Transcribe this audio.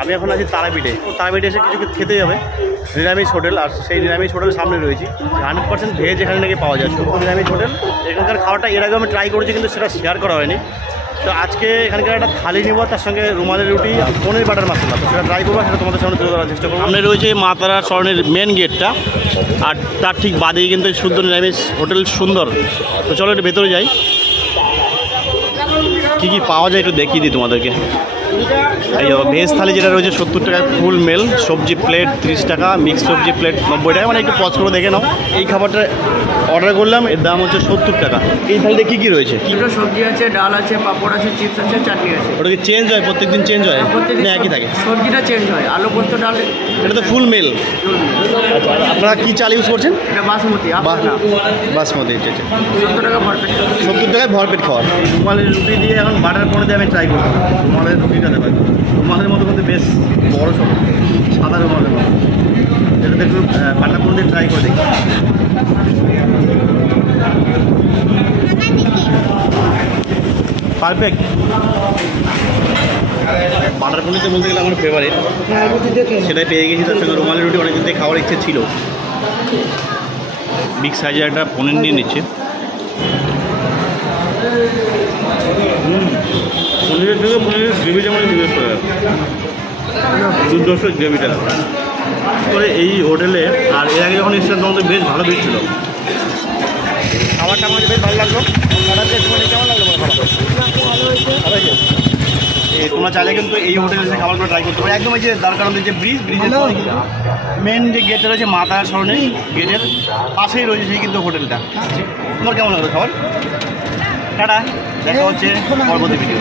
আমি এখন আছি তারাপীঠে। তারাপীঠে এসে কিছু খেতে যাবে নিরামিষ হোটেল, আর সেই নিরামিষ হোটেল সামনে রয়েছি। 100% ভেজ এখানে নাকি পাওয়া যায়, শুধু নিরামিষ হোটেল। এখানকার খাবারটা এর আগে আমি ট্রাই করেছি, কিন্তু সেটা শেয়ার করা হয়নি। তো আজকে এখানকার একটা থালি নিব, তার সঙ্গে রুমালের রুটি, পনির বাটার মশলা। তো সেটা ট্রাই করবো, সেটা তোমাদের সামনে তুলে ধরার চেষ্টা করবো। সামনে রয়েছে মা তারা শরণের মেন গেটটা, আর তার ঠিক বাদেই কিন্তু শুদ্ধ নিরামিষ হোটেল সুন্দর। তো চলো একটু ভেতরে যাই, কী কী পাওয়া যায় একটু দেখিয়ে দিই তোমাদেরকে। এই ভেজ থালি যেটা রয়েছে 70 টাকায় ফুল মেল, সবজি প্লেট 30 টাকা, মিক্স সবজি প্লেট 90 টাকা। মানে একটু পজ করে দেখে নাও। এই খাবারটা অর্ডার করলাম, এর দাম হচ্ছে 70 টাকা। এই থালিতে কী কী রয়েছে? দুটো সবজি আছে, ডাল আছে, পাঁপড় আছে, চিপস আছে, চাটনি আছে। ওটা কি চেঞ্জ হয় প্রত্যেকদিন? চেঞ্জ হয় না একই থাকে? সবজিটা চেঞ্জ হয়, আলু পোস্ত ডাল। এটা তো ফুল মেল। আচ্ছা, আপনারা কী চাল ইউজ করছেন? এটা বাসমতি। বাসমতি। 70 টাকা ভরপেট। 70 টাকায় ভরপেট খাওয়ার। রুমালের রুটি দিয়ে এখন বাটার পনির দিয়ে আমি ট্রাই করবো। রুমালের রুটিটা দেবো, রুমালের মতো কিন্তু বেশ বড়ো সব, সাদা রুমালের মতো। এটাতে একটু বাটার পনির দিয়ে ট্রাই করে দেখি। পারফেক্ট। বাটার পনিরতে বলতে গেলে আমার ফেভারিট, সেটাই পেয়ে গেছি। তার সঙ্গে রুমালের রুটি অনেকদিন থেকে খাওয়ার ইচ্ছে ছিল। বিগ সাইজের একটা পনির নিয়ে নিচ্ছে। পনিরের থেকে পনিরের গ্রেভিটা মানে জিজ্ঞেস করে দুর্দর্শ গ্রেভিটা করে এই হোটেলে। আর এর আগে যখন এসেছিলাম তখন তো বেশ ভালো দিচ্ছিল খাবারটা। আমাদের বেশ ভালো লাগলো। কেমন লাগলো ভালো হয়েছে? তোমরা চাইলে কিন্তু এই হোটেলে এসে খাবারগুলো ট্রাই করতে পারো। একদম এই যে দ্বারকানন্দের যে ব্রিজের মেন যে গেটটা রয়েছে মা তারা শরণের গেটের পাশেই রয়েছে সেই কিন্তু হোটেলটা। তোমার কেমন লাগলো খাবার? টাটা, দেখা হচ্ছে পরবর্তী ভিডিও।